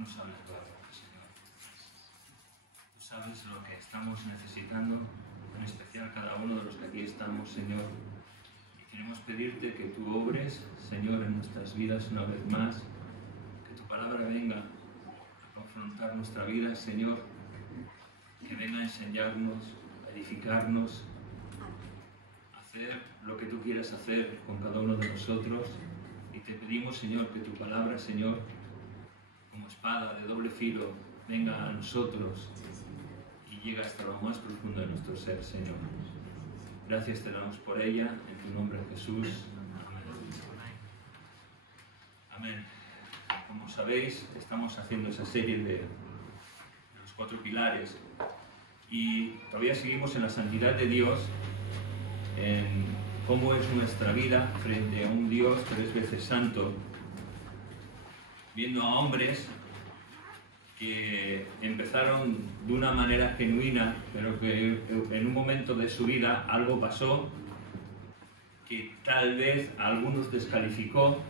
nos hables, Señor. Tú sabes lo que estamos necesitando, en especial cada uno de los que aquí estamos, Señor. Y queremos pedirte que tú obres, Señor, en nuestras vidas una vez más, que tu palabra venga a confrontar nuestra vida, Señor, que venga a enseñarnos, a edificarnos, a hacer lo que tú quieras hacer con cada uno de nosotros. Y te pedimos, Señor, que tu palabra, Señor, como espada de doble filo, venga a nosotros y llegue hasta lo más profundo de nuestro ser, Señor. Gracias te damos por ella, en tu nombre, Jesús. Amén. Como sabéis, estamos haciendo esa serie de los 4 pilares y todavía seguimos en la santidad de Dios, en cómo es nuestra vida frente a un Dios 3 veces santo, viendo a hombres que empezaron de una manera genuina, pero que en un momento de su vida algo pasó que tal vez a algunos descalificó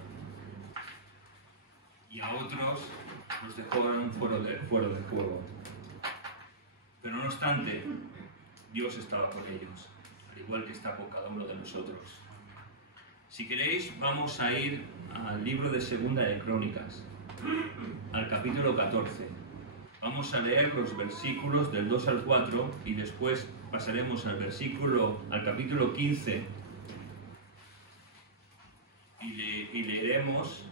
y a otros los dejó fuera de juego. Pero no obstante, Dios estaba con ellos, al igual que está con cada uno de nosotros. Si queréis, vamos a ir al libro de Segunda de Crónicas, al capítulo 14. Vamos a leer los versículos del 2 al 4 y después pasaremos al capítulo 15 y leeremos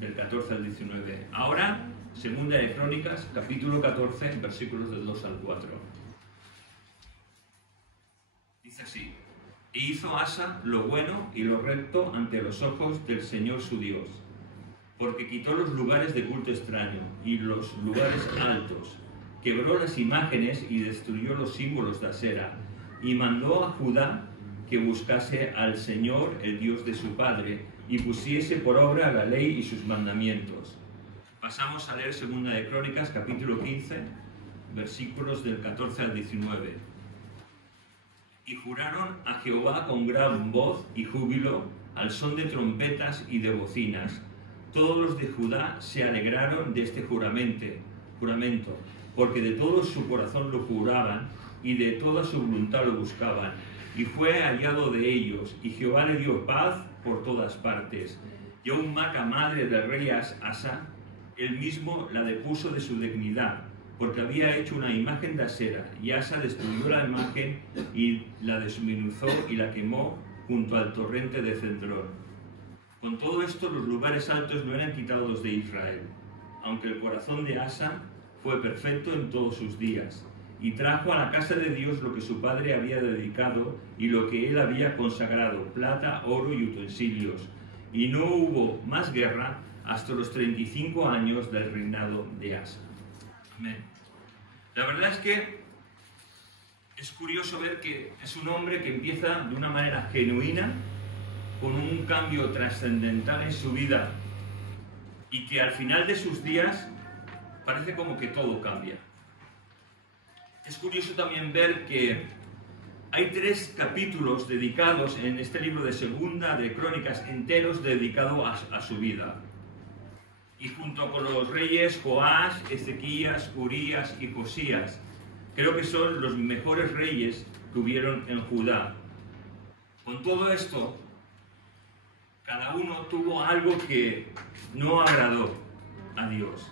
del 14 al 19. Ahora, Segunda de Crónicas, capítulo 14, versículos del 2 al 4. Dice así: E hizo Asa lo bueno y lo recto ante los ojos del Señor su Dios, porque quitó los lugares de culto extraño y los lugares altos, quebró las imágenes y destruyó los símbolos de Asera, y mandó a Judá que buscase al Señor, el Dios de su padre, y pusiese por obra la ley y sus mandamientos. Pasamos a leer Segunda de Crónicas, capítulo 15, versículos del 14 al 19. Y juraron a Jehová con gran voz y júbilo, al son de trompetas y de bocinas. Todos los de Judá se alegraron de este juramento, porque de todo su corazón lo juraban y de toda su voluntad lo buscaban. Y fue hallado de ellos, y Jehová le dio paz por todas partes. Y aun Maca, madre del rey Asa, él mismo la depuso de su dignidad, porque había hecho una imagen de Asera, y Asa destruyó la imagen y la desmenuzó y la quemó junto al torrente de Cedrón. Con todo esto, los lugares altos no eran quitados de Israel, aunque el corazón de Asa fue perfecto en todos sus días, y trajo a la casa de Dios lo que su padre había dedicado y lo que él había consagrado, plata, oro y utensilios. Y no hubo más guerra hasta los 35 años del reinado de Asa. Amén. La verdad es que es curioso ver que es un hombre que empieza de una manera genuina, con un cambio trascendental en su vida, y que al final de sus días parece como que todo cambia. Es curioso también ver que hay 3 capítulos dedicados en este libro de Segunda de Crónicas, enteros dedicados a su vida. Y junto con los reyes Joás, Ezequías, Urías y Josías, creo que son los mejores reyes que hubieron en Judá. Con todo esto, cada uno tuvo algo que no agradó a Dios.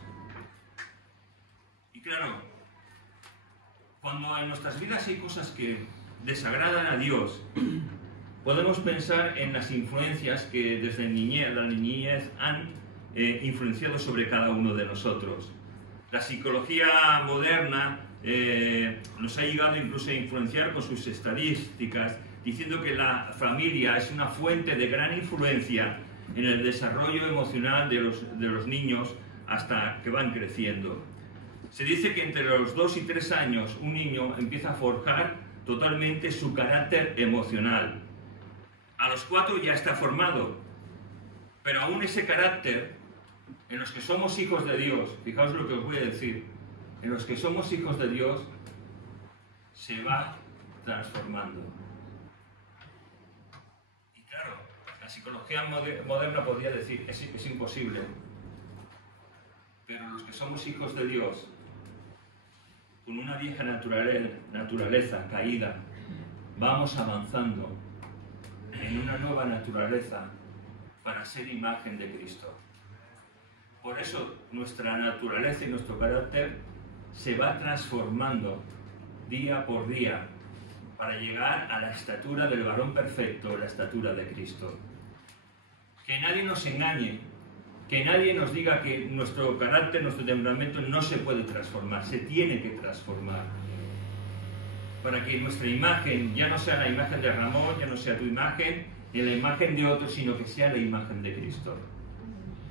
Y claro, cuando en nuestras vidas hay cosas que desagradan a Dios, podemos pensar en las influencias que desde la niñez han influenciado sobre cada uno de nosotros. La psicología moderna nos ha llegado incluso a influenciar con sus estadísticas, diciendo que la familia es una fuente de gran influencia en el desarrollo emocional de los niños hasta que van creciendo. Se dice que entre los 2 y 3 años un niño empieza a forjar totalmente su carácter emocional. A los 4 ya está formado, pero aún ese carácter, en los que somos hijos de Dios, fijaos lo que os voy a decir, en los que somos hijos de Dios, se va transformando. Y claro, la psicología moderna podría decir, es imposible. Pero los que somos hijos de Dios, con una vieja naturaleza caída, vamos avanzando en una nueva naturaleza para ser imagen de Cristo. Por eso nuestra naturaleza y nuestro carácter se va transformando día por día para llegar a la estatura del varón perfecto, la estatura de Cristo. Que nadie nos engañe, que nadie nos diga que nuestro carácter, nuestro temperamento no se puede transformar, se tiene que transformar. Para que nuestra imagen ya no sea la imagen de Ramón, ya no sea tu imagen, ni la imagen de otro, sino que sea la imagen de Cristo.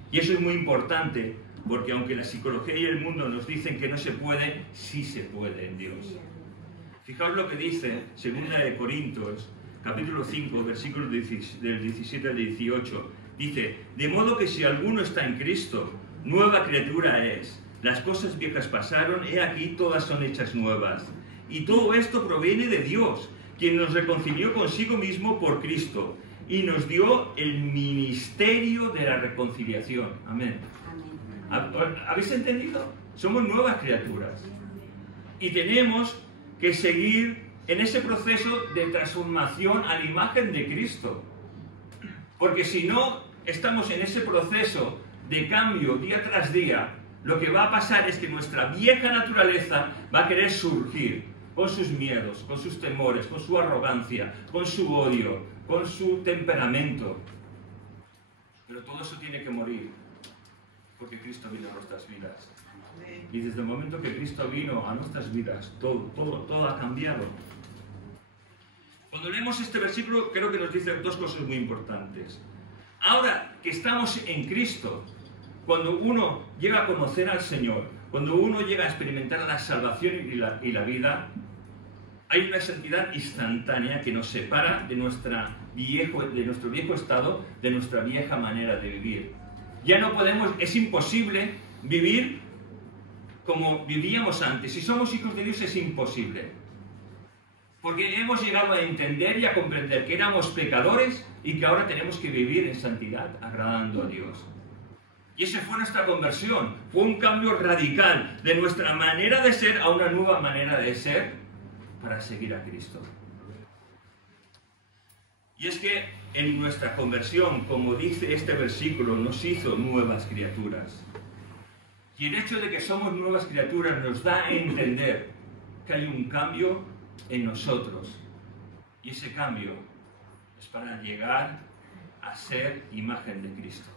Y eso es muy importante, porque aunque la psicología y el mundo nos dicen que no se puede, sí se puede en Dios. Fijaos lo que dice 2 Corintios, capítulo 5, versículos del 17 al 18. Dice, de modo que si alguno está en Cristo, nueva criatura es. Las cosas viejas pasaron, he aquí todas son hechas nuevas. Y todo esto proviene de Dios, quien nos reconcilió consigo mismo por Cristo y nos dio el ministerio de la reconciliación. Amén. ¿Habéis entendido? Somos nuevas criaturas. Y tenemos que seguir en ese proceso de transformación a la imagen de Cristo. Porque si no estamos en ese proceso de cambio día tras día, lo que va a pasar es que nuestra vieja naturaleza va a querer surgir con sus miedos, con sus temores, con su arrogancia, con su odio, con su temperamento. Pero todo eso tiene que morir, porque Cristo vino a nuestras vidas. Y desde el momento que Cristo vino a nuestras vidas, todo ha cambiado. Cuando leemos este versículo, creo que nos dice dos cosas muy importantes. Ahora que estamos en Cristo, cuando uno llega a conocer al Señor, cuando uno llega a experimentar la salvación y la vida, hay una santidad instantánea que nos separa de nuestro viejo estado, de nuestra vieja manera de vivir. Ya no podemos, es imposible vivir como vivíamos antes. Si somos hijos de Dios es imposible. Porque hemos llegado a entender y a comprender que éramos pecadores y que ahora tenemos que vivir en santidad, agradando a Dios. Y esa fue nuestra conversión. Fue un cambio radical de nuestra manera de ser a una nueva manera de ser para seguir a Cristo. Y es que en nuestra conversión, como dice este versículo, nos hizo nuevas criaturas. Y el hecho de que somos nuevas criaturas nos da a entender que hay un cambio en nosotros. Y ese cambio es para llegar a ser imagen de Cristo.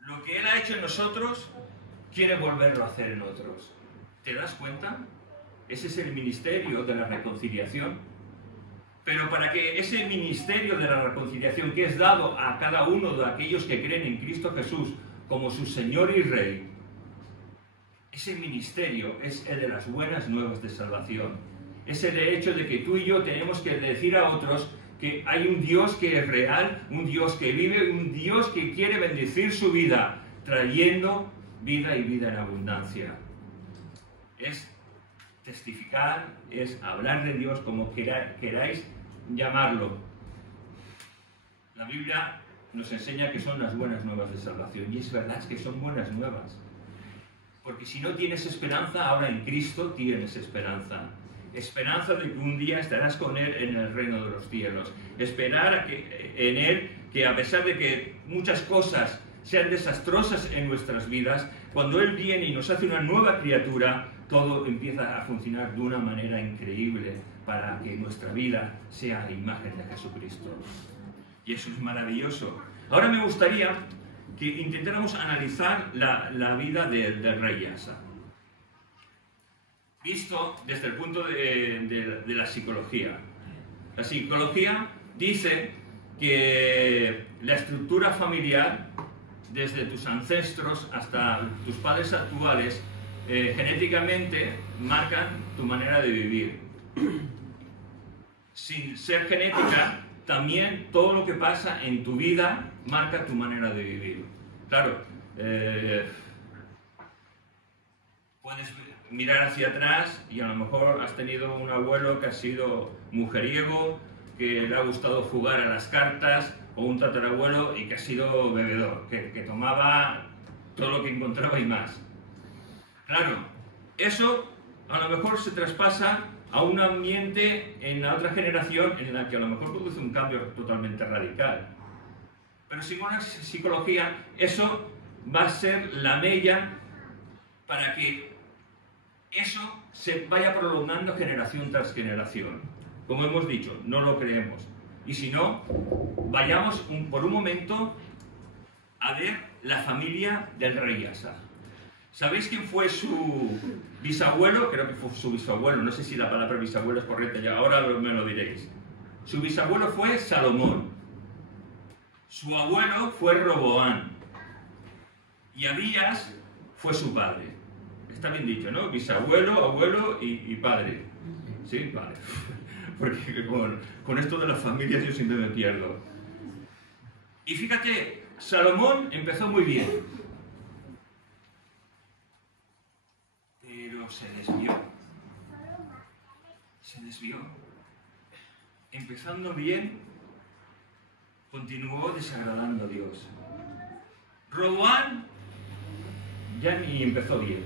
Lo que Él ha hecho en nosotros, quiere volverlo a hacer en otros. ¿Te das cuenta? Ese es el ministerio de la reconciliación. Pero para que ese ministerio de la reconciliación que es dado a cada uno de aquellos que creen en Cristo Jesús como su Señor y Rey, ese ministerio es el de las buenas nuevas de salvación. Es el hecho de que tú y yo tenemos que decir a otros que hay un Dios que es real, un Dios que vive, un Dios que quiere bendecir su vida, trayendo vida y vida en abundancia. Es testificar, es hablar de Dios como queráis llamarlo. La Biblia nos enseña que son las buenas nuevas de salvación, y es verdad que son buenas nuevas. Porque si no tienes esperanza, ahora en Cristo tienes esperanza. Esperanza de que un día estarás con Él en el reino de los cielos. Esperar en Él que a pesar de que muchas cosas sean desastrosas en nuestras vidas, cuando Él viene y nos hace una nueva criatura, todo empieza a funcionar de una manera increíble para que nuestra vida sea imagen de Jesucristo. Y eso es maravilloso. Ahora me gustaría que intentáramos analizar la vida del rey Asa, visto desde el punto de la psicología. La psicología dice que la estructura familiar, desde tus ancestros hasta tus padres actuales, genéticamente marcan tu manera de vivir. Sin ser genética, también todo lo que pasa en tu vida marca tu manera de vivir. Claro, puedes mirar hacia atrás y a lo mejor has tenido un abuelo que ha sido mujeriego, que le ha gustado jugar a las cartas, o un tatarabuelo y que ha sido bebedor, que tomaba todo lo que encontraba y más. Claro, eso a lo mejor se traspasa a un ambiente en la otra generación en la que a lo mejor produce un cambio totalmente radical. Pero según la psicología, eso va a ser la mella para que eso se vaya prolongando generación tras generación. Como hemos dicho, no lo creemos. Y si no, vayamos por un momento a ver la familia del rey Asa. ¿Sabéis quién fue su bisabuelo? Creo que fue su bisabuelo, no sé si la palabra bisabuelo es correcta, ya ahora me lo diréis. Su bisabuelo fue Salomón. Su abuelo fue Roboán. Y Abías fue su padre. Está bien dicho, ¿no? Bisabuelo, abuelo y padre. Sí, vale. Porque con esto de las familias yo siempre me pierdo. Y fíjate, Salomón empezó muy bien. Pero se desvió. Se desvió. Empezando bien, continuó desagradando a Dios. Roboán ya ni empezó bien.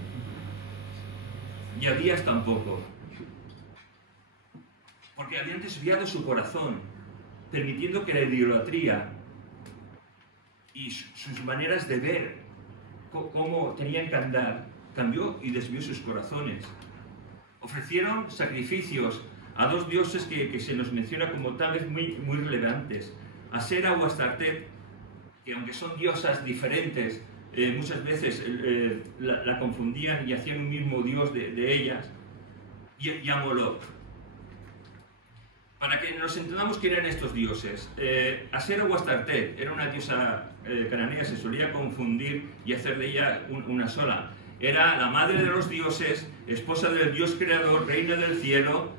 Y Abías tampoco. Porque habían desviado su corazón, permitiendo que la idolatría y sus maneras de ver cómo tenían que andar cambió y desvió sus corazones. Ofrecieron sacrificios a dos dioses que se nos menciona como tal vez muy relevantes. Asera o Astartet, que aunque son diosas diferentes, muchas veces la confundían y hacían un mismo dios de ellas, y a Moloch. Para que nos entendamos quién eran estos dioses, Asera o Astartet era una diosa cananea, se solía confundir y hacer de ella una sola. Era la madre de los dioses, esposa del dios creador, reina del cielo,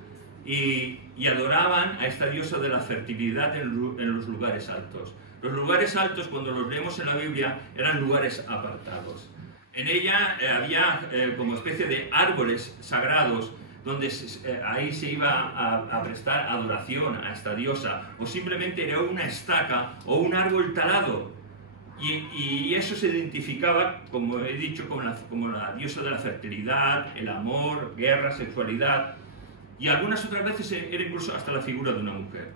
y adoraban a esta diosa de la fertilidad en los lugares altos. Los lugares altos, cuando los leemos en la Biblia, eran lugares apartados. En ella había como especie de árboles sagrados, donde ahí se iba a prestar adoración a esta diosa, o simplemente era una estaca o un árbol talado. Y eso se identificaba, como he dicho, como la diosa de la fertilidad, el amor, guerra, sexualidad, y algunas otras veces era incluso hasta la figura de una mujer.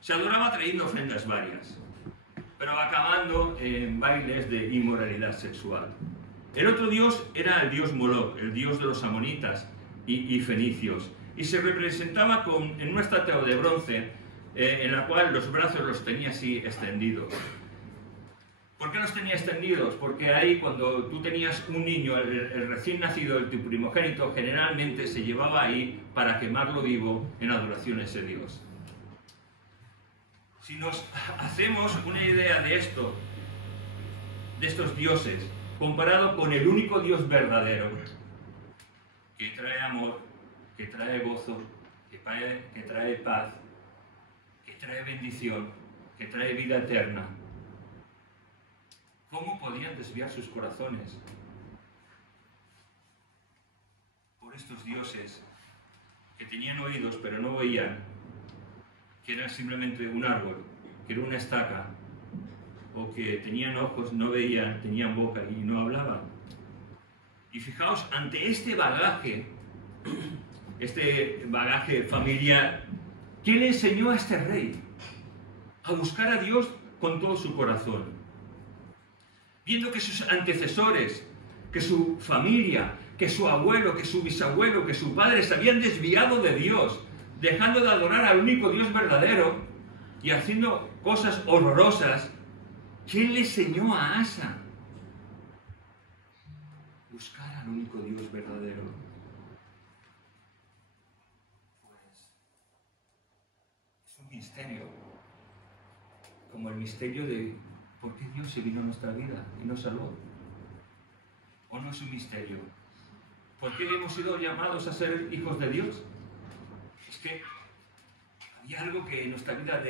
Se adoraba trayendo ofrendas varias, pero acabando en bailes de inmoralidad sexual. El otro dios era el dios Moloch, el dios de los amonitas y fenicios, y se representaba en una estatua de bronce en la cual los brazos los tenía así extendidos. ¿Por qué los tenía extendidos? Porque ahí cuando tú tenías un niño, el recién nacido, tu primogénito, generalmente se llevaba ahí para quemarlo vivo en adoración a ese dios. Si nos hacemos una idea de esto, de estos dioses, comparado con el único Dios verdadero, que trae amor, que trae gozo, que trae paz, que trae bendición, que trae vida eterna, ¿cómo podían desviar sus corazones por estos dioses que tenían oídos pero no oían, que eran simplemente un árbol, que era una estaca, o que tenían ojos, no veían, tenían boca y no hablaban? Y fijaos, ante este bagaje familiar, ¿quién le enseñó a este rey a buscar a Dios con todo su corazón? Viendo que sus antecesores, que su familia, que su abuelo, que su bisabuelo, que su padre se habían desviado de Dios, dejando de adorar al único Dios verdadero y haciendo cosas horrorosas, ¿quién le enseñó a Asa? Buscar al único Dios verdadero. Pues es un misterio, como el misterio de por qué Dios se vino a nuestra vida y nos salvó. ¿O no es un misterio? ¿Por qué hemos sido llamados a ser hijos de Dios? Es que había algo que en nuestra vida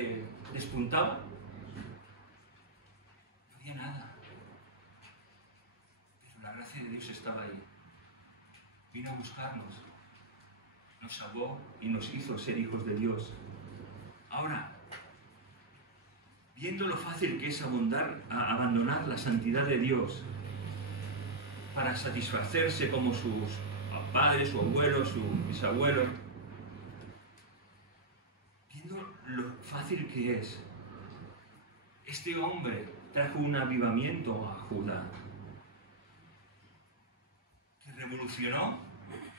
despuntaba. No había nada. La gracia de Dios estaba ahí. Vino a buscarnos, nos salvó y nos hizo ser hijos de Dios. Ahora, viendo lo fácil que es abandonar la santidad de Dios para satisfacerse como sus padres, su abuelo, su bisabuelo, viendo lo fácil que es, este hombre trajo un avivamiento a Judá que revolucionó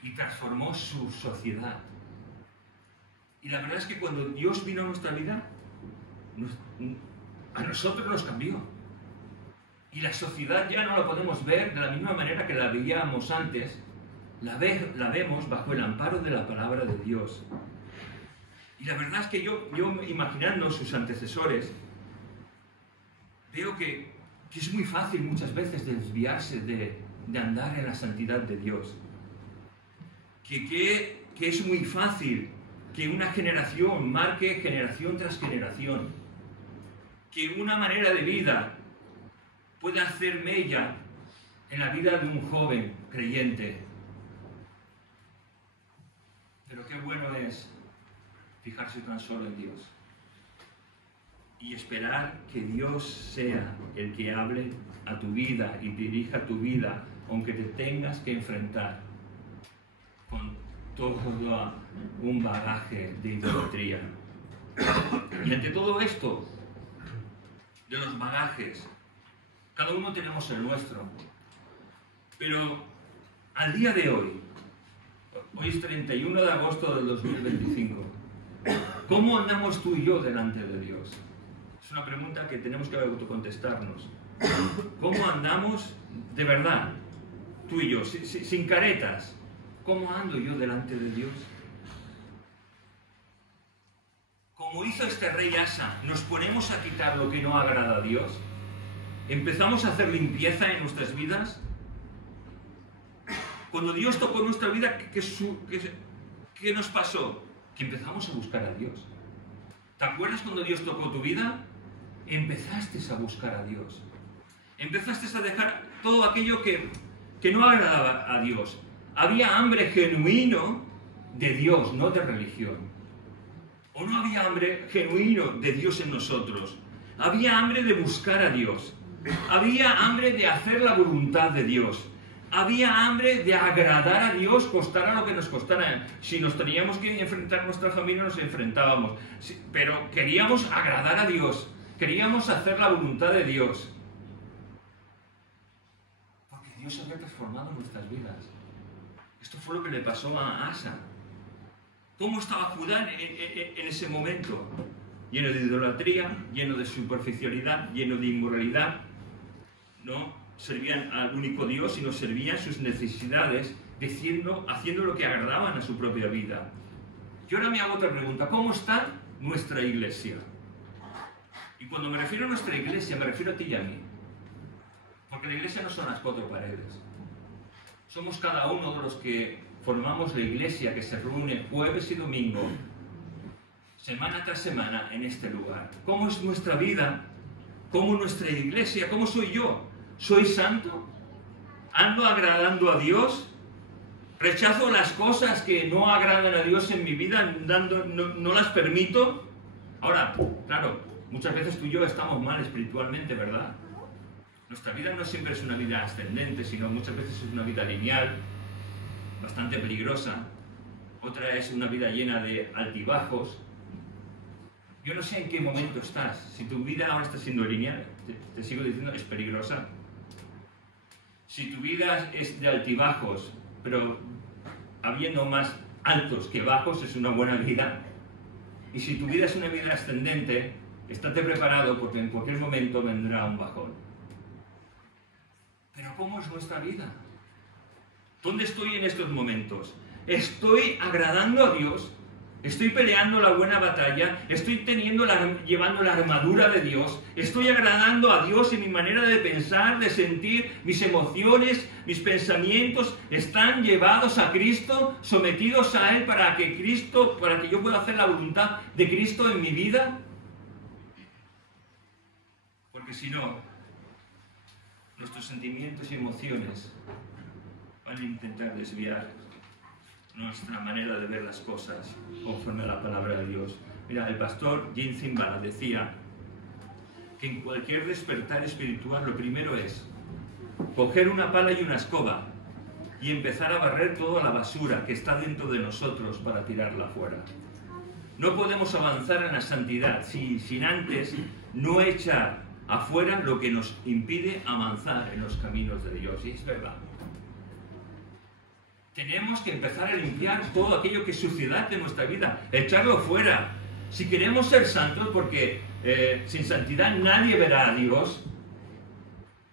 y transformó su sociedad. Y la verdad es que cuando Dios vino a nuestra vida, a nosotros nos cambió. Y la sociedad ya no la podemos ver de la misma manera que la veíamos antes. La vemos bajo el amparo de la palabra de Dios. Y la verdad es que yo imaginando sus antecesores, veo que es muy fácil muchas veces desviarse de andar en la santidad de Dios. Que es muy fácil que una generación marque generación tras generación. Que una manera de vida puede hacer mella en la vida de un joven creyente. Pero qué bueno es fijarse tan solo en Dios y esperar que Dios sea el que hable a tu vida y dirija tu vida, aunque te tengas que enfrentar con todo un bagaje de idolatría. Y ante todo esto, de los bagajes, cada uno tenemos el nuestro, pero al día de hoy es 31 de agosto del 2025, ¿cómo andamos tú y yo delante de Dios? Es una pregunta que tenemos que autocontestarnos. ¿Cómo andamos de verdad, tú y yo, sin caretas? ¿Cómo ando yo delante de Dios? Como hizo este rey Asa, ¿nos ponemos a quitar lo que no agrada a Dios? ¿Empezamos a hacer limpieza en nuestras vidas? Cuando Dios tocó nuestra vida, ¿qué nos pasó? Que empezamos a buscar a Dios. ¿Te acuerdas cuando Dios tocó tu vida? Empezaste a buscar a Dios. Empezaste a dejar todo aquello que no agradaba a Dios. Había hambre genuino de Dios, no de religión. ¿O no había hambre genuino de Dios en nosotros? Había hambre de buscar a Dios. Había hambre de hacer la voluntad de Dios. Había hambre de agradar a Dios, costara lo que nos costara. Si nos teníamos que enfrentar a nuestra familia, nos enfrentábamos. Pero queríamos agradar a Dios. Queríamos hacer la voluntad de Dios. Porque Dios había transformado nuestras vidas. Esto fue lo que le pasó a Asa. ¿Cómo estaba Judá en ese momento? Lleno de idolatría, lleno de superficialidad, lleno de inmoralidad. No servían al único Dios, sino servían sus necesidades, haciendo lo que agradaban a su propia vida. Yo ahora me hago otra pregunta. ¿Cómo está nuestra iglesia? Y cuando me refiero a nuestra iglesia, me refiero a ti y a mí. Porque la iglesia no son las cuatro paredes. Somos cada uno de los que formamos la iglesia que se reúne jueves y domingo, semana tras semana, en este lugar. ¿Cómo es nuestra vida? ¿Cómo nuestra iglesia? ¿Cómo soy yo? ¿Soy santo? ¿Ando agradando a Dios? ¿Rechazo las cosas que no agradan a Dios en mi vida? ¿No las permito? Ahora, claro, muchas veces tú y yo estamos mal espiritualmente, ¿verdad? Nuestra vida no siempre es una vida ascendente, sino muchas veces es una vida lineal, bastante peligrosa. Otra es una vida llena de altibajos. Yo no sé en qué momento estás. Si tu vida ahora está siendo lineal, te sigo diciendo, es peligrosa. Si tu vida es de altibajos, pero habiendo más altos que bajos, es una buena vida. Y si tu vida es una vida ascendente, estate preparado porque en cualquier momento vendrá un bajón. Pero ¿cómo es nuestra vida? ¿Dónde estoy en estos momentos? ¿Estoy agradando a Dios? ¿Estoy peleando la buena batalla? ¿Estoy llevando la armadura de Dios? ¿Estoy agradando a Dios en mi manera de pensar, de sentir? ¿Mis emociones, mis pensamientos están llevados a Cristo, sometidos a Él para que yo pueda hacer la voluntad de Cristo en mi vida? Porque si no, nuestros sentimientos y emociones van a intentar desviar nuestra manera de ver las cosas conforme a la palabra de Dios. Mira, el pastor Jim Zimbala decía que en cualquier despertar espiritual lo primero es coger una pala y una escoba y empezar a barrer toda la basura que está dentro de nosotros para tirarla fuera. No podemos avanzar en la santidad sin antes no echar afuera lo que nos impide avanzar en los caminos de Dios. Y es verdad. Tenemos que empezar a limpiar todo aquello que es suciedad de nuestra vida, echarlo fuera. Si queremos ser santos, porque sin santidad nadie verá a Dios.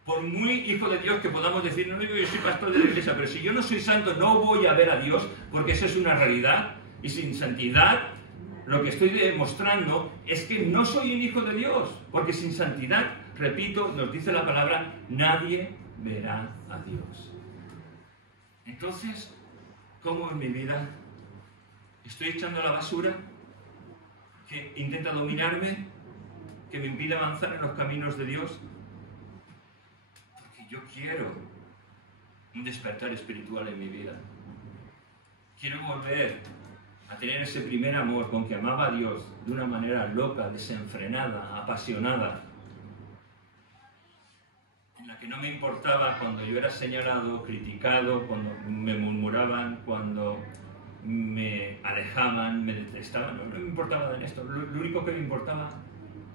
Por muy hijo de Dios que podamos decir, no, yo soy pastor de la iglesia, pero si yo no soy santo no voy a ver a Dios, porque eso es una realidad. Y sin santidad, lo que estoy demostrando es que no soy un hijo de Dios, porque sin santidad, repito, nos dice la palabra, nadie verá a Dios. Entonces, ¿cómo en mi vida estoy echando a la basura que intenta dominarme, que me impide avanzar en los caminos de Dios? Porque yo quiero un despertar espiritual en mi vida. Quiero volver a tener ese primer amor con que amaba a Dios de una manera loca, desenfrenada, apasionada, en la que no me importaba cuando yo era señalado, criticado, cuando me murmuraban, cuando me alejaban, me detestaban. No me importaba de esto. Lo único que me importaba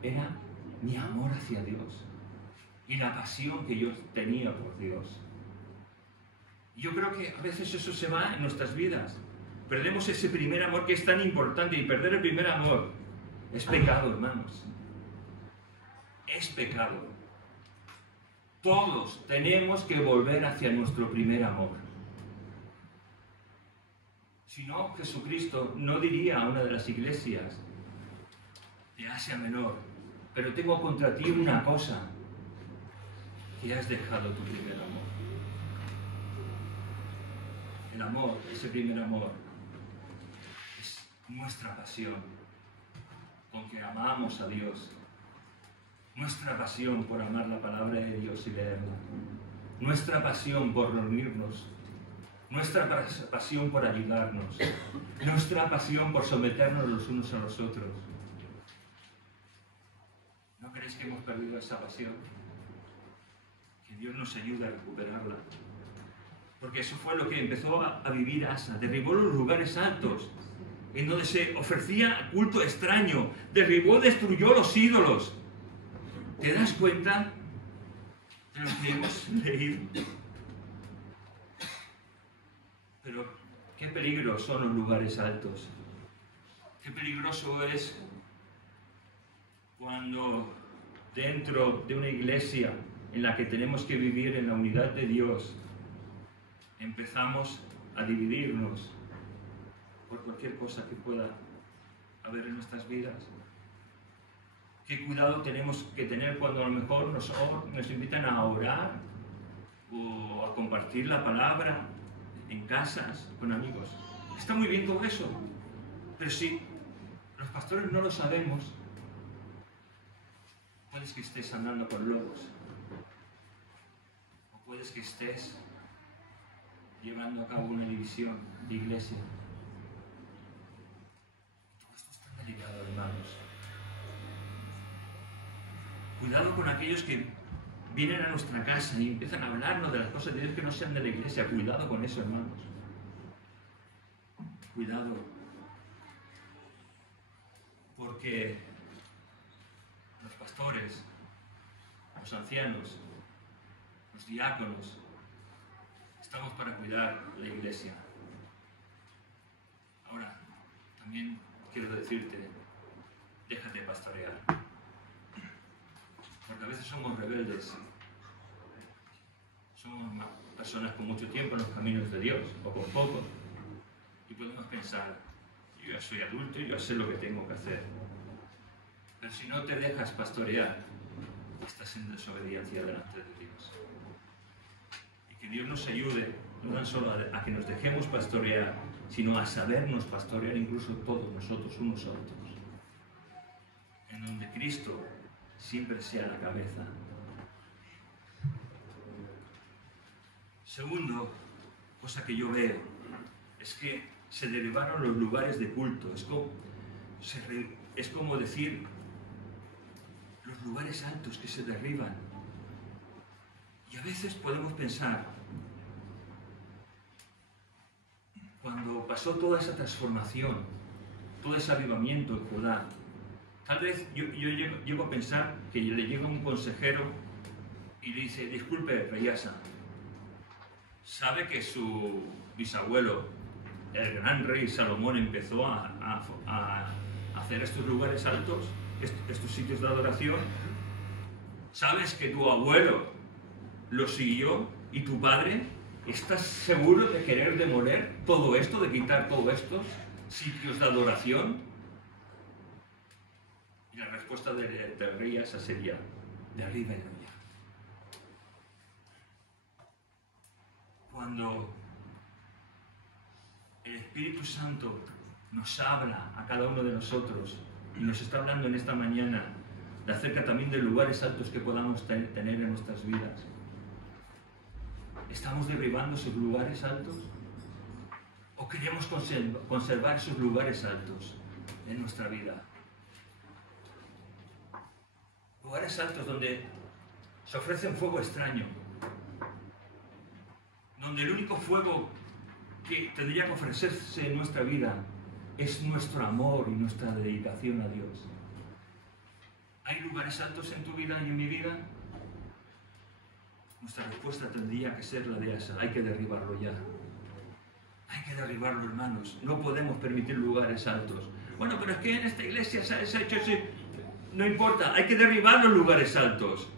era mi amor hacia Dios y la pasión que yo tenía por Dios. Y yo creo que a veces eso se va en nuestras vidas. Perdemos ese primer amor que es tan importante, y perder el primer amor es pecado, hermanos. Es pecado. Todos tenemos que volver hacia nuestro primer amor. Si no, Jesucristo no diría a una de las iglesias de Asia Menor, pero tengo contra ti una cosa, que has dejado tu primer amor. El amor, ese primer amor, es nuestra pasión con que amamos a Dios, nuestra pasión por amar la palabra de Dios y leerla, nuestra pasión por reunirnos, nuestra pasión por ayudarnos, nuestra pasión por someternos los unos a los otros. ¿No creéis que hemos perdido esa pasión? Que Dios nos ayude a recuperarla. Porque eso fue lo que empezó a vivir Asa. Derribó los lugares altos, en donde se ofrecía culto extraño. Derribó, destruyó los ídolos. ¿Te das cuenta de lo que hemos leído? Pero qué peligro son los lugares altos. Qué peligroso es cuando dentro de una iglesia en la que tenemos que vivir en la unidad de Dios, empezamos a dividirnos por cualquier cosa que pueda haber en nuestras vidas. Qué cuidado tenemos que tener cuando a lo mejor nos invitan a orar o a compartir la palabra en casas, con amigos. Está muy bien todo eso, pero si los pastores no lo sabemos, puedes que estés andando con lobos, o puedes que estés llevando a cabo una división de iglesia. Todo esto está delicado, hermanos. Cuidado con aquellos que vienen a nuestra casa y empiezan a hablarnos de las cosas de Dios que no sean de la iglesia. Cuidado con eso, hermanos. Cuidado. Porque los pastores, los ancianos, los diáconos, estamos para cuidar la iglesia. Ahora, también quiero decirte, déjate pastorear. Porque a veces somos rebeldes. Somos personas con mucho tiempo en los caminos de Dios, o con poco. Y podemos pensar, yo ya soy adulto y yo sé lo que tengo que hacer. Pero si no te dejas pastorear, estás en desobediencia delante de Dios. Y que Dios nos ayude, no tan solo a que nos dejemos pastorear, sino a sabernos pastorear incluso todos nosotros, unos a otros. En donde Cristo siempre sea la cabeza. Segundo, cosa que yo veo, es que se derivaron los lugares de culto. Es como decir, los lugares altos que se derriban. Y a veces podemos pensar, cuando pasó toda esa transformación, todo ese avivamiento en Judá, tal vez yo llego a pensar que le llega un consejero y le dice, disculpe, rey Asa, ¿sabe que su bisabuelo, el gran rey Salomón, empezó a hacer estos lugares altos, estos sitios de adoración? ¿Sabes que tu abuelo lo siguió y tu padre? ¿Estás seguro de querer demoler todo esto, de quitar todos estos sitios de adoración? Y la respuesta del rey Asa sería, derríbenlo ya. Cuando el Espíritu Santo nos habla a cada uno de nosotros y nos está hablando en esta mañana de acerca también de lugares altos que podamos tener en nuestras vidas, ¿estamos derribando esos lugares altos? ¿O queremos conservar esos lugares altos en nuestra vida? Lugares altos donde se ofrece un fuego extraño, donde el único fuego que tendría que ofrecerse en nuestra vida es nuestro amor y nuestra dedicación a Dios. ¿Hay lugares altos en tu vida y en mi vida? Nuestra respuesta tendría que ser la de Asa. Hay que derribarlo ya. Hay que derribarlo, hermanos. No podemos permitir lugares altos. Bueno, pero es que en esta iglesia se ha hecho así. No importa, hay que derribar los lugares altos.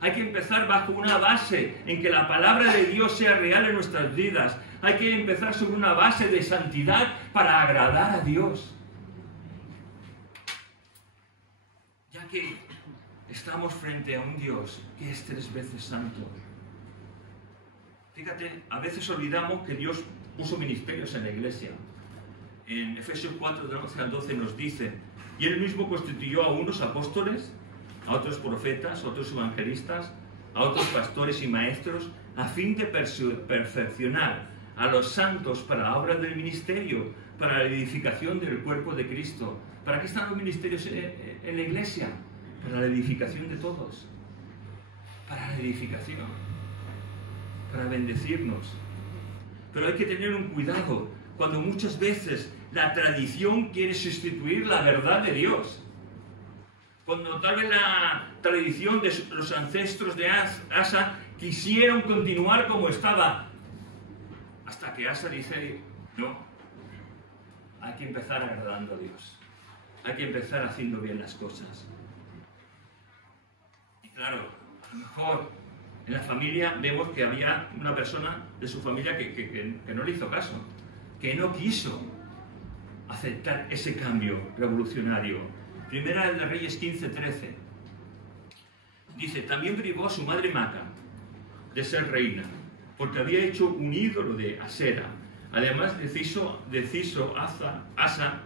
Hay que empezar bajo una base en que la palabra de Dios sea real en nuestras vidas. Hay que empezar sobre una base de santidad para agradar a Dios. Ya que estamos frente a un Dios que es 3 veces santo. Fíjate, a veces olvidamos que Dios puso ministerios en la iglesia. En Efesios 4, de 11 al 12 nos dice, y Él mismo constituyó a unos apóstoles, a otros profetas, a otros evangelistas, a otros pastores y maestros, a fin de perfeccionar a los santos para la obra del ministerio, para la edificación del cuerpo de Cristo. ¿Para qué están los ministerios en la iglesia? Para la edificación de todos. Para la edificación. Para bendecirnos. Pero hay que tener un cuidado cuando muchas veces la tradición quiere sustituir la verdad de Dios. Cuando tal vez la tradición de los ancestros de Asa quisieron continuar como estaba, hasta que Asa dice, no, hay que empezar agradando a Dios, hay que empezar haciendo bien las cosas. Y claro, a lo mejor en la familia vemos que había una persona de su familia que no le hizo caso, que no quiso aceptar ese cambio revolucionario. Primera de Reyes 15:13. Dice, también privó a su madre Maca de ser reina, porque había hecho un ídolo de Asera. Además deshizo Asa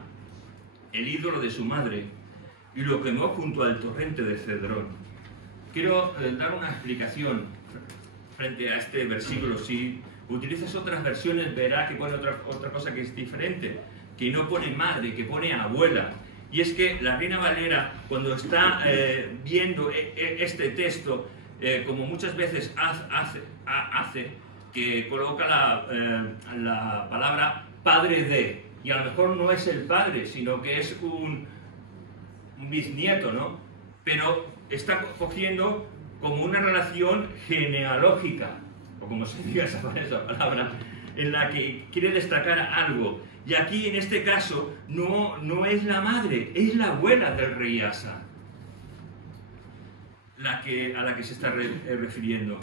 el ídolo de su madre y lo quemó junto al torrente de Cedrón. Quiero dar una explicación frente a este versículo. Si utilizas otras versiones verás que pone otra cosa que es diferente, que no pone madre, que pone abuela. Y es que la Reina Valera, cuando está viendo este texto, como muchas veces hace, que coloca la palabra padre de, y a lo mejor no es el padre, sino que es un bisnieto, ¿no? Pero está cogiendo como una relación genealógica, o como se diga esa palabra, en la que quiere destacar algo. Y aquí, en este caso, no es la madre, es la abuela del rey Asa a la que se está refiriendo.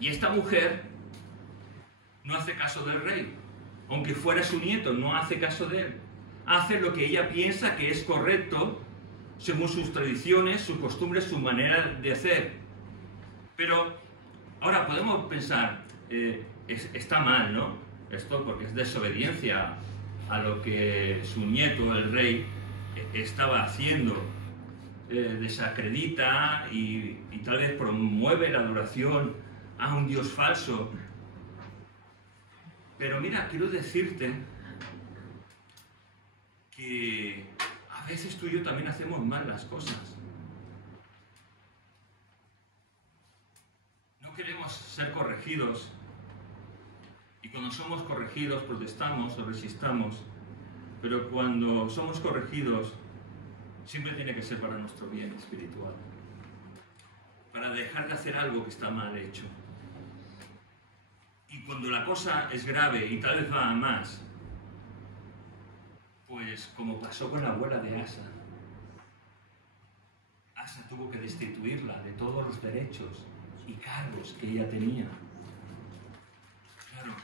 Y esta mujer no hace caso del rey. Aunque fuera su nieto, no hace caso de él. Hace lo que ella piensa que es correcto, según sus tradiciones, sus costumbres, su manera de hacer. Pero ahora podemos pensar, está mal, ¿no? Esto porque es desobediencia a lo que su nieto, el rey, estaba haciendo. Desacredita y tal vez promueve la adoración a un Dios falso. Pero mira, quiero decirte que a veces tú y yo también hacemos mal las cosas. queremos ser corregidos, y cuando somos corregidos protestamos o resistamos, pero cuando somos corregidos siempre tiene que ser para nuestro bien espiritual, para dejar de hacer algo que está mal hecho. Y cuando la cosa es grave y tal vez va a más, pues como pasó con la abuela de Asa, Asa tuvo que destituirla de todos los derechos y cargos que ella tenía. Claro,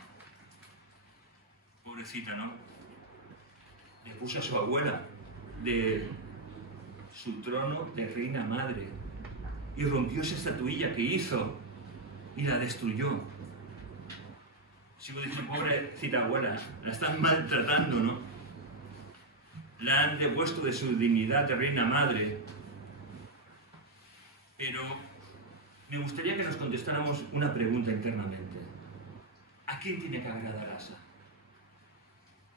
pobrecita, ¿no? Le puso a su abuela de su trono de reina madre y rompió esa estatuilla que hizo y la destruyó. Sigo diciendo, pobrecita abuela, la están maltratando, ¿no? La han depuesto de su dignidad de reina madre. Pero me gustaría que nos contestáramos una pregunta internamente. ¿A quién tiene que agradar Asa?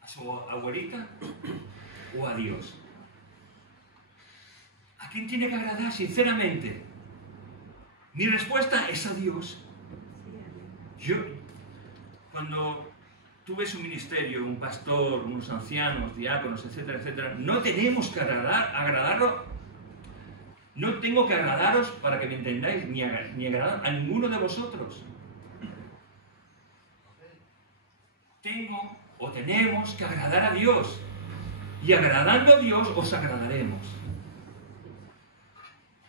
¿A su abuelita o a Dios? ¿A quién tiene que agradar sinceramente? Mi respuesta es a Dios. Yo, cuando tuve su ministerio, un pastor, unos ancianos, diáconos, etcétera, etcétera, no tenemos que agradarlo. No tengo que agradaros para que me entendáis, ni agradar a ninguno de vosotros. Tenemos que agradar a Dios. Y agradando a Dios os agradaremos.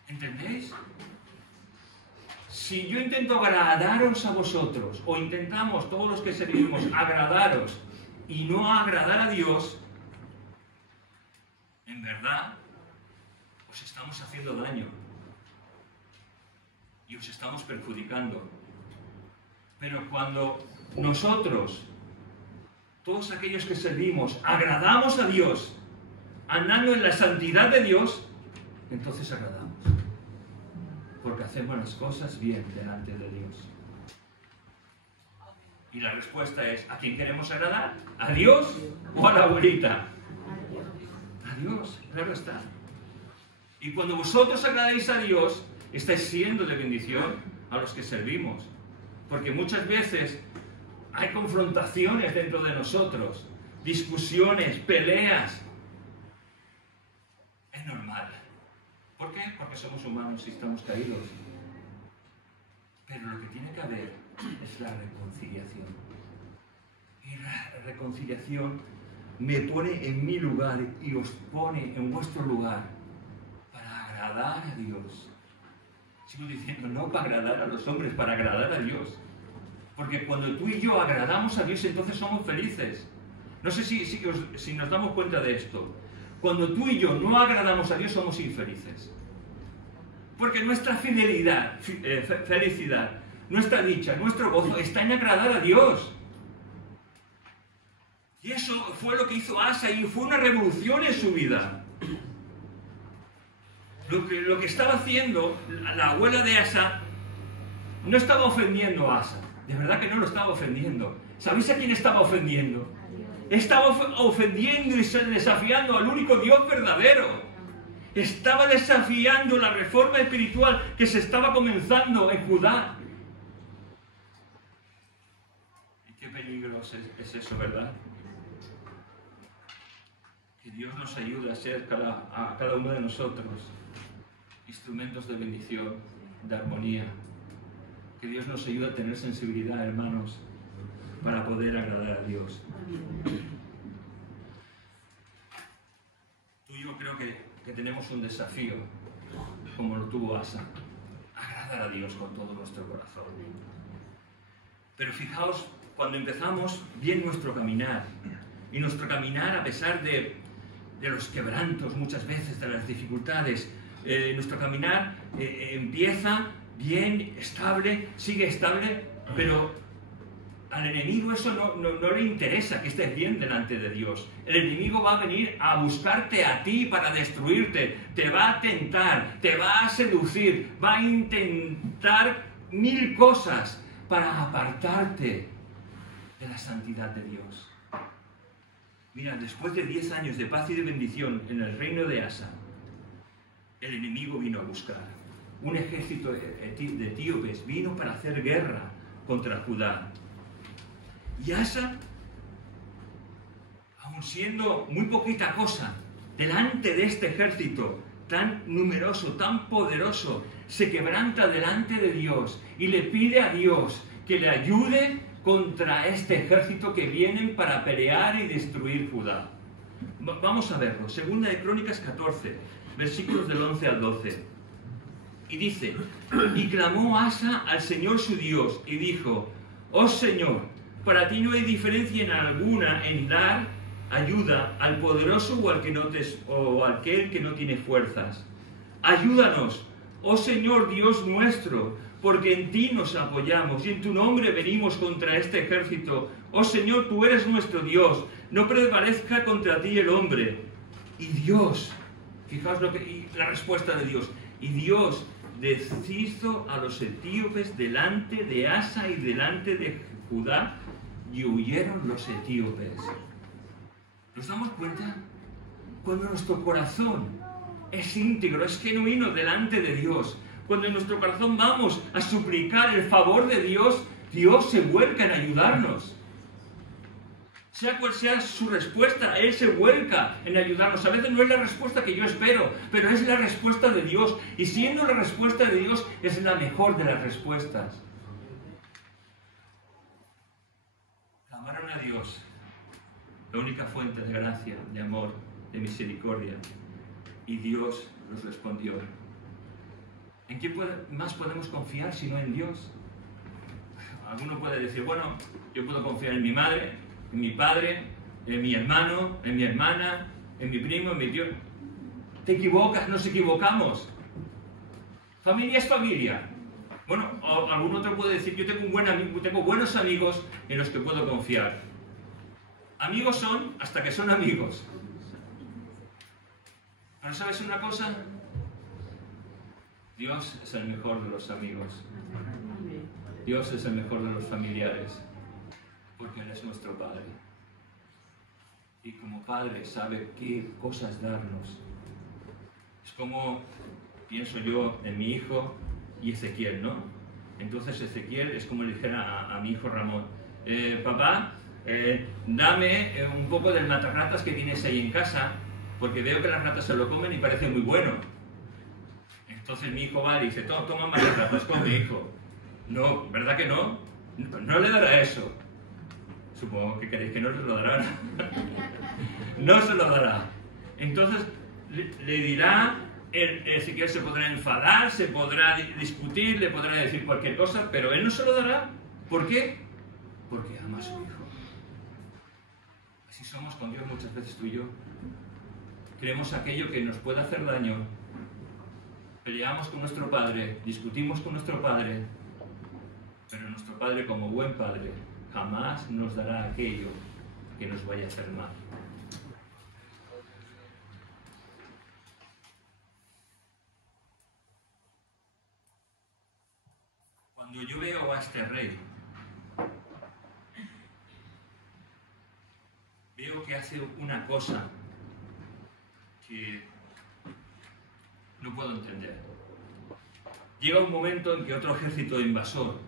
¿Entendéis? Si yo intento agradaros a vosotros, o intentamos todos los que servimos agradaros y no agradar a Dios, en verdad os estamos haciendo daño y os estamos perjudicando. Pero cuando nosotros, todos aquellos que servimos, agradamos a Dios, andando en la santidad de Dios, entonces agradamos. Porque hacemos las cosas bien delante de Dios. Y la respuesta es, ¿a quién queremos agradar? ¿A Dios o a la abuelita? A Dios, claro está. Y cuando vosotros agradáis a Dios, estáis siendo de bendición a los que servimos. Porque muchas veces hay confrontaciones dentro de nosotros, discusiones, peleas. Es normal. ¿Por qué? Porque somos humanos y estamos caídos. Pero lo que tiene que haber es la reconciliación. Y la reconciliación me pone en mi lugar y os pone en vuestro lugar para agradar a Dios. Sigo diciendo, no para agradar a los hombres, para agradar a Dios. Porque cuando tú y yo agradamos a Dios, entonces somos felices. No sé si nos damos cuenta de esto. Cuando tú y yo no agradamos a Dios, somos infelices. Porque nuestra felicidad, nuestra dicha, nuestro gozo está en agradar a Dios. Y eso fue lo que hizo Asa y fue una revolución en su vida. Lo que estaba haciendo la abuela de Asa no estaba ofendiendo a Asa. De verdad que no lo estaba ofendiendo. ¿Sabéis a quién estaba ofendiendo? Estaba ofendiendo y desafiando al único Dios verdadero. Estaba desafiando la reforma espiritual que se estaba comenzando en Judá. Y qué peligroso es eso, ¿verdad? Que Dios nos ayude a ser a cada uno de nosotros instrumentos de bendición, de armonía. Que Dios nos ayude a tener sensibilidad, hermanos, para poder agradar a Dios. Tú y yo creo que tenemos un desafío, como lo tuvo Asa, agradar a Dios con todo nuestro corazón. Pero fijaos, cuando empezamos bien nuestro caminar, y nuestro caminar a pesar de los quebrantos muchas veces, de las dificultades, nuestro caminar empieza bien, estable, sigue estable, pero al enemigo eso no le interesa que estés bien delante de Dios. El enemigo va a venir a buscarte a ti para destruirte, te va a tentar, te va a seducir, va a intentar 1000 cosas para apartarte de la santidad de Dios. Mira, después de 10 años de paz y de bendición en el reino de Asa, el enemigo vino a buscar. un ejército de etíopes, vino para hacer guerra contra Judá. Y Asa, aun siendo muy poquita cosa, delante de este ejército tan numeroso, tan poderoso, se quebranta delante de Dios y le pide a Dios que le ayude contra este ejército que vienen para pelear y destruir Judá. Vamos a verlo. Segunda de Crónicas 14, versículos del 11 al 12. Y dice: y clamó Asa al Señor su Dios y dijo: oh Señor, para ti no hay diferencia en alguna en dar ayuda al poderoso o al aquel que no tiene fuerzas. Ayúdanos, oh Señor Dios nuestro, porque en ti nos apoyamos y en tu nombre venimos contra este ejército. Oh Señor, tú eres nuestro Dios, no prevalezca contra ti el hombre. Y Dios, fijaos la respuesta de Dios, y Dios deshizo a los etíopes delante de Asa y delante de Judá, y huyeron los etíopes. ¿Nos damos cuenta? Cuando nuestro corazón es íntegro, es genuino delante de Dios, cuando en nuestro corazón vamos a suplicar el favor de Dios, Dios se vuelca en ayudarnos. Sea cual sea su respuesta, Él se vuelca en ayudarnos. A veces no es la respuesta que yo espero, pero es la respuesta de Dios. Y siendo la respuesta de Dios, es la mejor de las respuestas. Clamaron a Dios, la única fuente de gracia, de amor, de misericordia. Y Dios los respondió. ¿En quién más podemos confiar sino en Dios? Alguno puede decir, bueno, yo puedo confiar en mi madre, en mi padre, en mi hermano, en mi hermana, en mi primo, en mi tío. Te equivocas, nos equivocamos. Familia es familia. Bueno, algún otro puede decir, yo tengo buenos amigos en los que puedo confiar. Amigos son hasta que son amigos. Pero ¿sabes una cosa? Dios es el mejor de los amigos. Dios es el mejor de los familiares. Porque Él es nuestro Padre. Y como Padre sabe qué cosas darnos. Es como pienso yo en mi hijo y Ezequiel, ¿no? Entonces Ezequiel es como le dijera a mi hijo Ramón, papá, dame un poco del matarratas que tienes ahí en casa, porque veo que las ratas se lo comen y parece muy bueno. Entonces mi hijo va y dice, toma matarratas con mi hijo. No, ¿verdad que no? No le dará eso. Supongo que queréis que no se lo dará. No se lo dará. Entonces le dirá, Ezequiel se podrá enfadar, se podrá discutir, le podrá decir cualquier cosa, pero él no se lo dará. ¿Por qué? Porque ama a su hijo. Así somos con Dios muchas veces tú y yo. Queremos aquello que nos pueda hacer daño. Peleamos con nuestro padre, discutimos con nuestro padre, pero nuestro padre, como buen padre, jamás nos dará aquello que nos vaya a hacer mal. Cuando yo veo a este rey, veo que hace una cosa que no puedo entender. Llega un momento en que otro ejército invasor,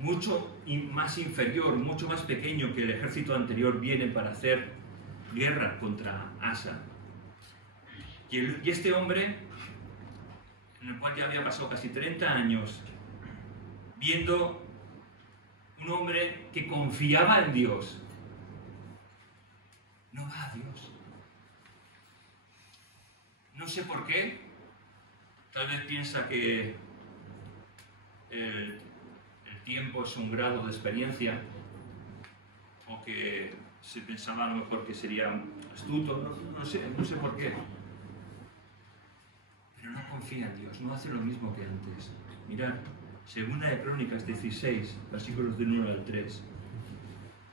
mucho más inferior, mucho más pequeño que el ejército anterior, viene para hacer guerra contra Asa. Y este hombre, en el cual ya había pasado casi 30 años, viendo un hombre que confiaba en Dios, no va a Dios. No sé por qué. Tal vez piensa que el tiempo es un grado de experiencia, o que se pensaba a lo mejor que sería astuto, no sé por qué. Pero no confía en Dios, no hace lo mismo que antes. Mirad, Segunda de Crónicas 16, versículos del 1 al 3.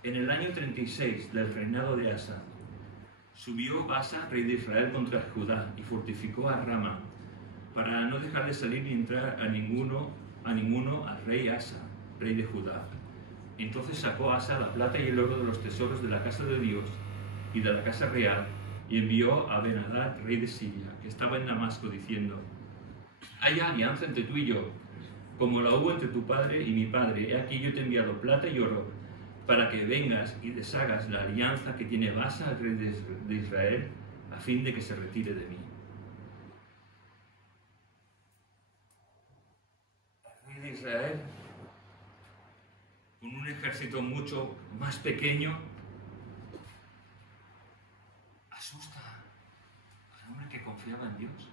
En el año 36 del reinado de Asa, subió Asa, rey de Israel, contra Judá y fortificó a Rama, para no dejar de salir ni entrar a ninguno al rey Asa, rey de Judá. Entonces sacó Asa la plata y el oro de los tesoros de la casa de Dios y de la casa real, y envió a Ben-Hadad, rey de Siria, que estaba en Damasco, diciendo, haya alianza entre tú y yo, como la hubo entre tu padre y mi padre. He aquí yo te he enviado plata y oro, para que vengas y deshagas la alianza que tiene Baasa, el rey de Israel, a fin de que se retire de mí. El rey de Israel, con un ejército mucho más pequeño, asusta al hombre que confiaba en Dios.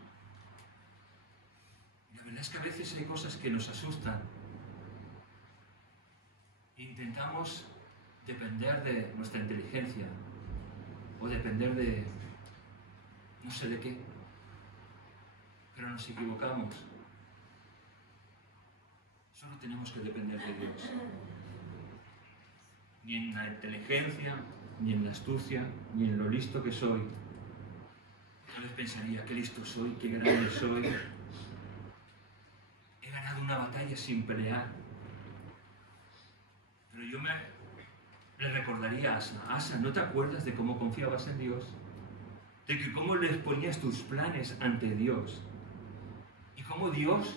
La verdad es que a veces hay cosas que nos asustan. Intentamos depender de nuestra inteligencia o depender de no sé de qué, pero nos equivocamos. Solo tenemos que depender de Dios. Ni en la inteligencia, ni en la astucia, ni en lo listo que soy. Tal vez pensaría, qué listo soy, qué grande soy. He ganado una batalla sin pelear. Pero yo le recordaría a Asa, Asa, ¿no te acuerdas de cómo confiabas en Dios? De que cómo les ponías tus planes ante Dios. Y cómo Dios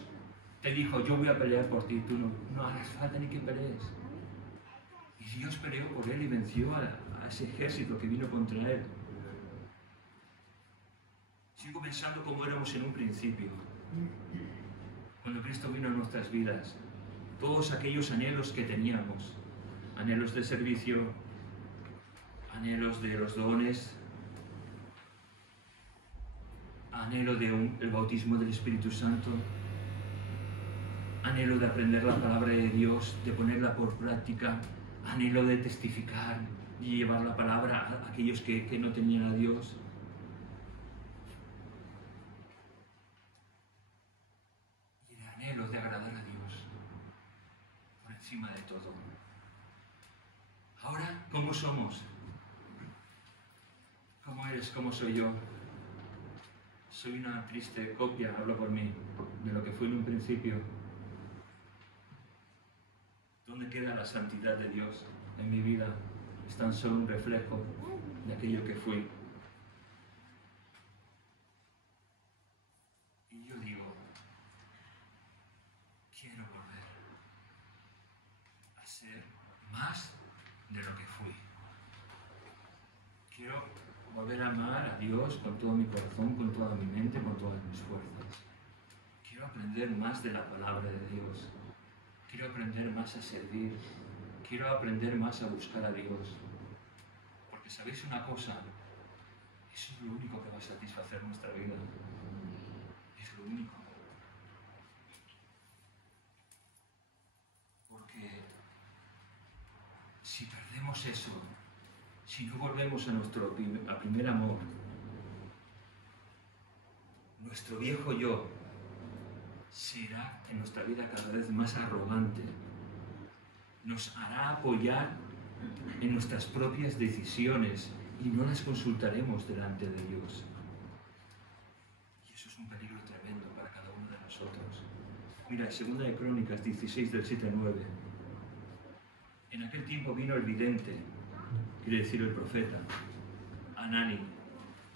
te dijo, yo voy a pelear por ti, tú no harás falta ni que pelees. Y Dios peleó por él y venció a ese ejército que vino contra él. Sigo pensando cómo éramos en un principio. Cuando Cristo vino a nuestras vidas, todos aquellos anhelos que teníamos, anhelos de servicio, anhelos de los dones, anhelo del bautismo del Espíritu Santo, anhelo de aprender la palabra de Dios, de ponerla por práctica, anhelo de testificar y llevar la palabra a aquellos que no tenían a Dios. Y el anhelo de agradar a Dios por encima de todo. Ahora, ¿cómo somos? ¿Cómo eres? ¿Cómo soy yo? Soy una triste copia, hablo por mí, de lo que fui en un principio. ¿Dónde queda la santidad de Dios en mi vida? Es tan solo un reflejo de aquello que fui. Y yo digo, quiero volver a ser más de lo que fui. Quiero volver a amar a Dios con todo mi corazón, con toda mi mente, con todas mis fuerzas. Quiero aprender más de la palabra de Dios. Quiero aprender más a servir. Quiero aprender más a buscar a Dios. Porque ¿sabéis una cosa? Eso es lo único que va a satisfacer nuestra vida. Es lo único. Porque si perdemos eso, si no volvemos a nuestro primer amor, nuestro viejo yo será en nuestra vida cada vez más arrogante. Nos hará apoyar en nuestras propias decisiones y no las consultaremos delante de Dios. Y eso es un peligro tremendo para cada uno de nosotros. Mira, 2 de Crónicas 16, del 7 al 9. En aquel tiempo vino el vidente, quiere decir el profeta, Hanani,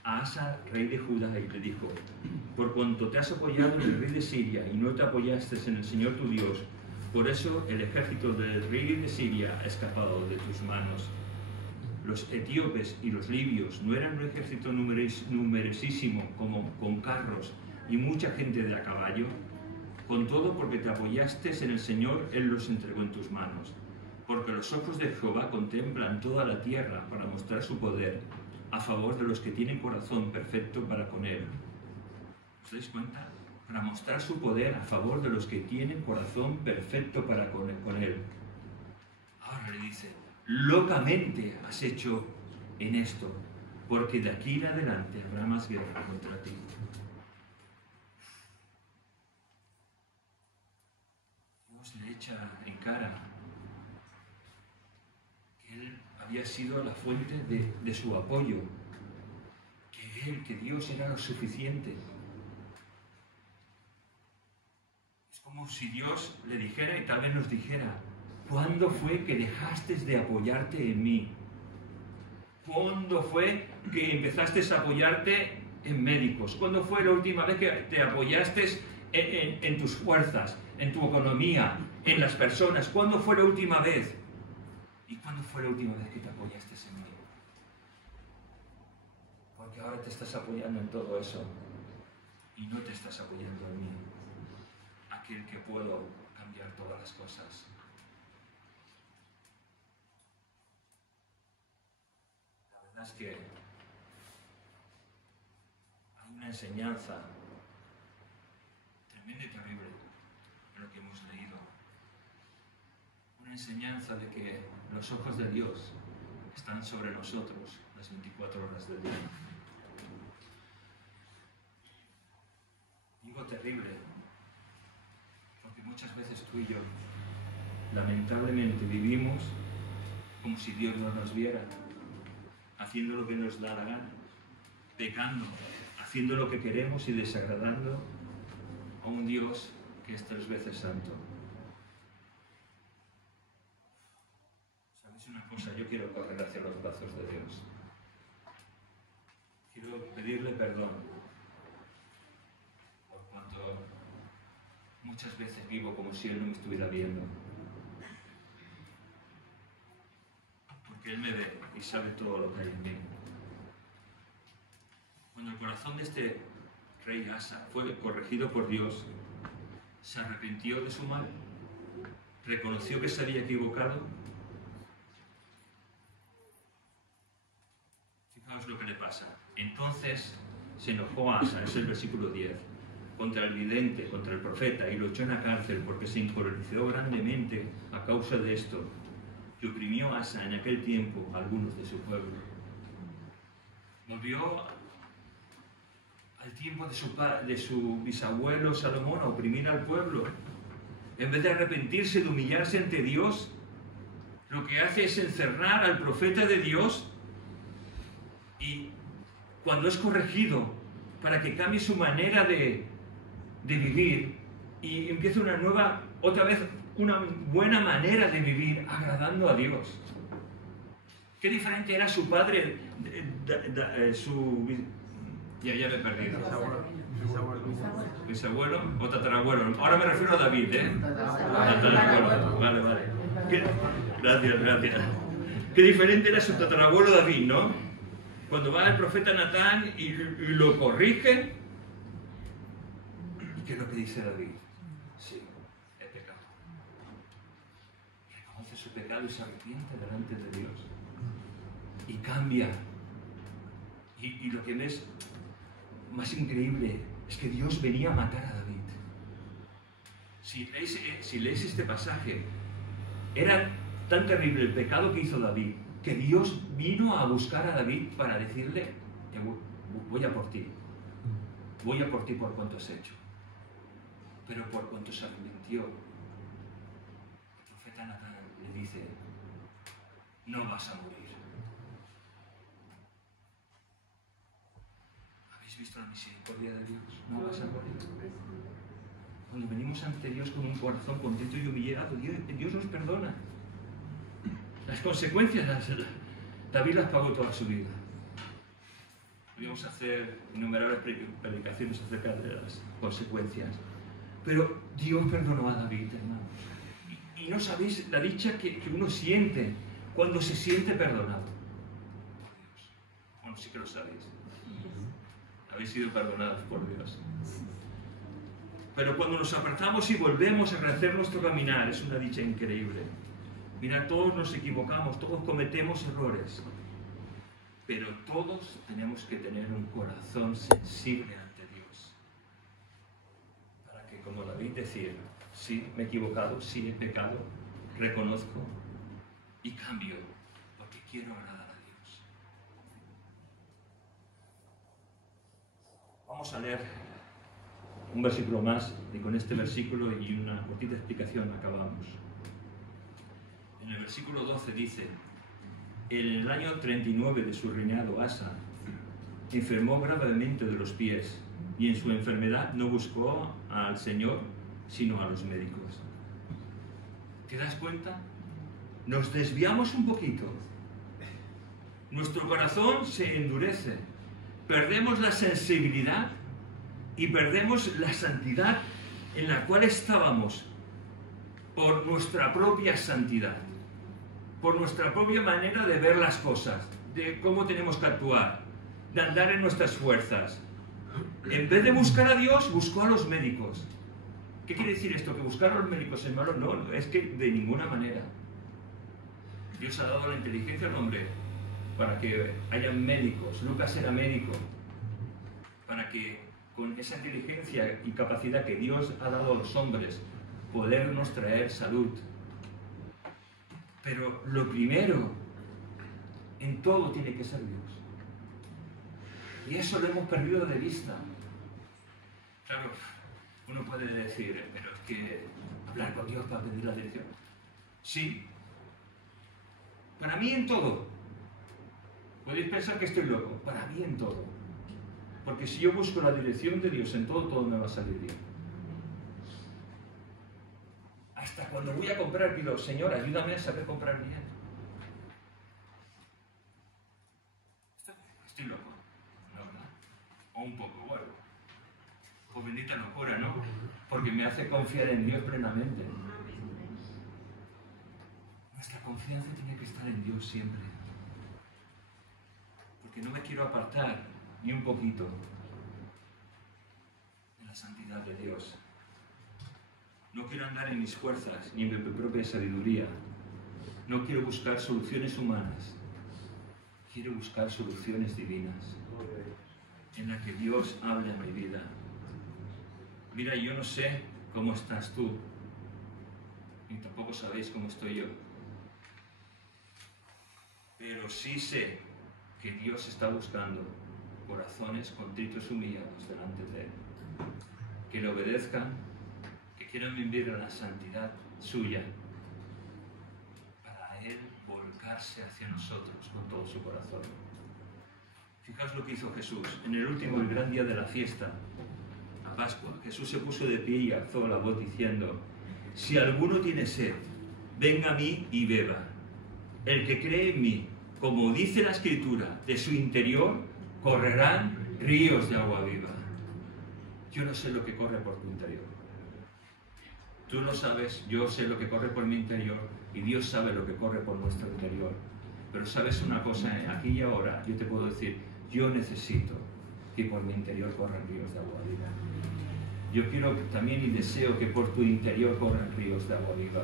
a Asa, rey de Judá, y le dijo, por cuanto te has apoyado en el rey de Siria y no te apoyaste en el Señor tu Dios, por eso el ejército del rey de Siria ha escapado de tus manos. Los etíopes y los libios no eran un ejército numerosísimo como con carros y mucha gente de a caballo. Con todo, porque te apoyaste en el Señor, Él los entregó en tus manos. Porque los ojos de Jehová contemplan toda la tierra para mostrar su poder a favor de los que tienen corazón perfecto para con Él. ¿Os dais cuenta? Para mostrar su poder a favor de los que tienen corazón perfecto para con Él. Ahora le dice, locamente has hecho en esto, porque de aquí en adelante habrá más guerra contra ti. Dios le echa en cara que Él había sido la fuente de su apoyo, que Dios era lo suficiente. Es como si Dios le dijera, y tal vez nos dijera, ¿cuándo fue que dejaste de apoyarte en mí? ¿Cuándo fue que empezaste a apoyarte en médicos? ¿Cuándo fue la última vez que te apoyaste en tus fuerzas, en tu economía, en las personas. ¿Cuándo fue la última vez? ¿Y cuándo fue la última vez que te apoyaste en mí? Porque ahora te estás apoyando en todo eso y no te estás apoyando en mí, aquel que puedo cambiar todas las cosas. La verdad es que hay una enseñanza tremenda y terrible en lo que hemos leído. Una enseñanza de que los ojos de Dios están sobre nosotros las 24 horas del día. Digo terrible, porque muchas veces tú y yo, lamentablemente, vivimos como si Dios no nos viera, haciendo lo que nos da la gana, pecando, haciendo lo que queremos y desagradando a un Dios que es 3 veces santo. ¿Sabéis una cosa? Yo quiero correr hacia los brazos de Dios. Quiero pedirle perdón por cuanto muchas veces vivo como si Él no me estuviera viendo. Porque Él me ve y sabe todo lo que hay en mí. Cuando el corazón de este rey Asa fue corregido por Dios, se arrepintió de su mal, reconoció que se había equivocado. Fijaos lo que le pasa. Entonces se enojó Asa, es el versículo 10, contra el vidente, contra el profeta, y lo echó en la cárcel porque se encolerizó grandemente a causa de esto, que oprimió Asa en aquel tiempo a algunos de su pueblo. Volvió al tiempo de su bisabuelo Salomón a oprimir al pueblo. En vez de arrepentirse, de humillarse ante Dios, lo que hace es encerrar al profeta de Dios, y cuando es corregido para que cambie su manera de vivir y empiece una nueva, otra vez una buena manera de vivir agradando a Dios. Qué diferente era su padre, ya me he perdido. Bisabuelo o tatarabuelo. Ahora me refiero a David, tatarabuelo. Vale. Gracias. Qué diferente era su tatarabuelo David, ¿no? Cuando va el profeta Natán y lo corrige, ¿qué es lo que dice David? Sí, he pecado. Reconoce su pecado y se arrepiente delante de Dios. Y cambia. Y lo que es más increíble es que Dios venía a matar a David. Si lees este pasaje, era tan terrible el pecado que hizo David, que Dios vino a buscar a David para decirle: voy a por ti por cuanto has hecho. Pero por cuanto se arrepintió, el profeta Natán le dice: no vas a morir. ¿Habéis visto la misericordia de Dios? No vas a morir. Cuando venimos ante Dios con un corazón contento y humillado, Dios nos perdona. Las consecuencias, David las pagó toda su vida. Podríamos hacer innumerables predicaciones acerca de las consecuencias. Pero Dios perdonó a David, hermano. Y no sabéis la dicha que uno siente cuando se siente perdonado por Dios. Bueno, sí que lo sabéis. Habéis sido perdonados por Dios. Pero cuando nos apartamos y volvemos a rehacer nuestro caminar, es una dicha increíble. Mira, todos nos equivocamos, todos cometemos errores, pero todos tenemos que tener un corazón sensible ante Dios, para que, como David decía, sí, me he equivocado, sí, he pecado, reconozco y cambio, porque quiero agradar a Dios. Vamos a leer un versículo más, y con este versículo y una cortita explicación acabamos. En el versículo 12 dice: en el año 39 de su reinado, Asa enfermó gravemente de los pies, y en su enfermedad no buscó al Señor, sino a los médicos. ¿Te das cuenta? Nos desviamos un poquito. Nuestro corazón se endurece. Perdemos la sensibilidad y perdemos la santidad en la cual estábamos por nuestra propia santidad, por nuestra propia manera de ver las cosas, de cómo tenemos que actuar, de andar en nuestras fuerzas. En vez de buscar a Dios, buscó a los médicos. ¿Qué quiere decir esto? ¿Que buscar a los médicos es malo? No, es que de ninguna manera. Dios ha dado la inteligencia al hombre para que haya médicos. Lucas era médico. Para que con esa inteligencia y capacidad que Dios ha dado a los hombres, podernos traer salud. Pero lo primero, en todo tiene que ser Dios. Y eso lo hemos perdido de vista. Claro, uno puede decir, pero es que hablar con Dios para pedir la dirección. Sí. Para mí en todo. Podéis pensar que estoy loco. Para mí en todo. Porque si yo busco la dirección de Dios en todo, todo me va a salir bien. Hasta cuando voy a comprar, pido, Señor, ayúdame a saber comprar bien. Estoy loco, ¿no? O un poco, bueno. Pues bendita locura, ¿no? Porque me hace confiar en Dios plenamente. Nuestra confianza tiene que estar en Dios siempre. Porque no me quiero apartar ni un poquito de la santidad de Dios. No quiero andar en mis fuerzas ni en mi propia sabiduría. No quiero buscar soluciones humanas. Quiero buscar soluciones divinas en las que Dios hable en mi vida. Mira, yo no sé cómo estás tú, ni tampoco sabéis cómo estoy yo. Pero sí sé que Dios está buscando corazones contritos y humillados delante de Él. Que le obedezcan, que quieran vivir en la santidad suya, para Él volcarse hacia nosotros con todo su corazón. Fijaos lo que hizo Jesús. En el último y gran día de la fiesta, a Pascua, Jesús se puso de pie y alzó la voz diciendo, si alguno tiene sed, venga a mí y beba. El que cree en mí, como dice la Escritura, de su interior correrán ríos de agua viva. Yo no sé lo que corre por tu interior. Tú lo sabes, yo sé lo que corre por mi interior y Dios sabe lo que corre por nuestro interior. Pero sabes una cosa, aquí y ahora yo te puedo decir, yo necesito que por mi interior corran ríos de agua viva. Yo quiero también y deseo que por tu interior corran ríos de agua viva.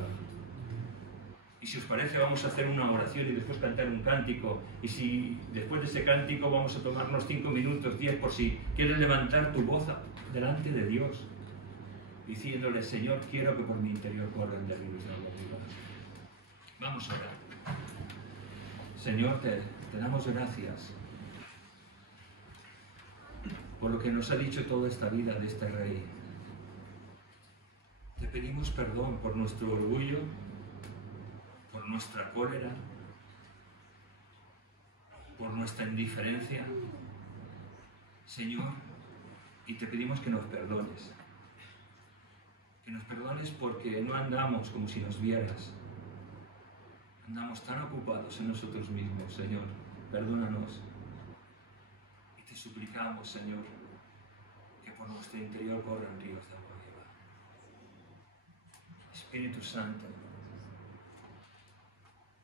Y si os parece vamos a hacer una oración y después cantar un cántico. Y si después de ese cántico vamos a tomarnos 5 minutos, 10, por si quieres levantar tu voz delante de Dios. Diciéndole, Señor, quiero que por mi interior corran de ríos de agua viva. Vamos a orar. Señor, te damos gracias por lo que nos ha dicho toda esta vida de este Rey. Te pedimos perdón por nuestro orgullo, por nuestra cólera, por nuestra indiferencia, Señor, y te pedimos que nos perdones. Que nos perdones porque no andamos como si nos vieras. Andamos tan ocupados en nosotros mismos, Señor. Perdónanos. Y te suplicamos, Señor, que por nuestro interior corran ríos de agua viva. Espíritu Santo,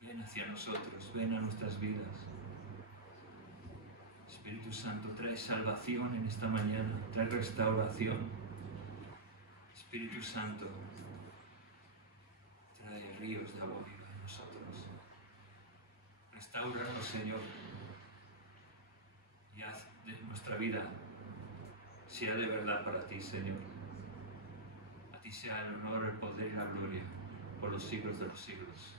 ven hacia nosotros, ven a nuestras vidas. Espíritu Santo, trae salvación en esta mañana, trae restauración. Espíritu Santo, trae ríos de agua viva en nosotros. Restáuranos, Señor, y haz de nuestra vida sea de verdad para ti, Señor. A ti sea el honor, el poder y la gloria por los siglos de los siglos.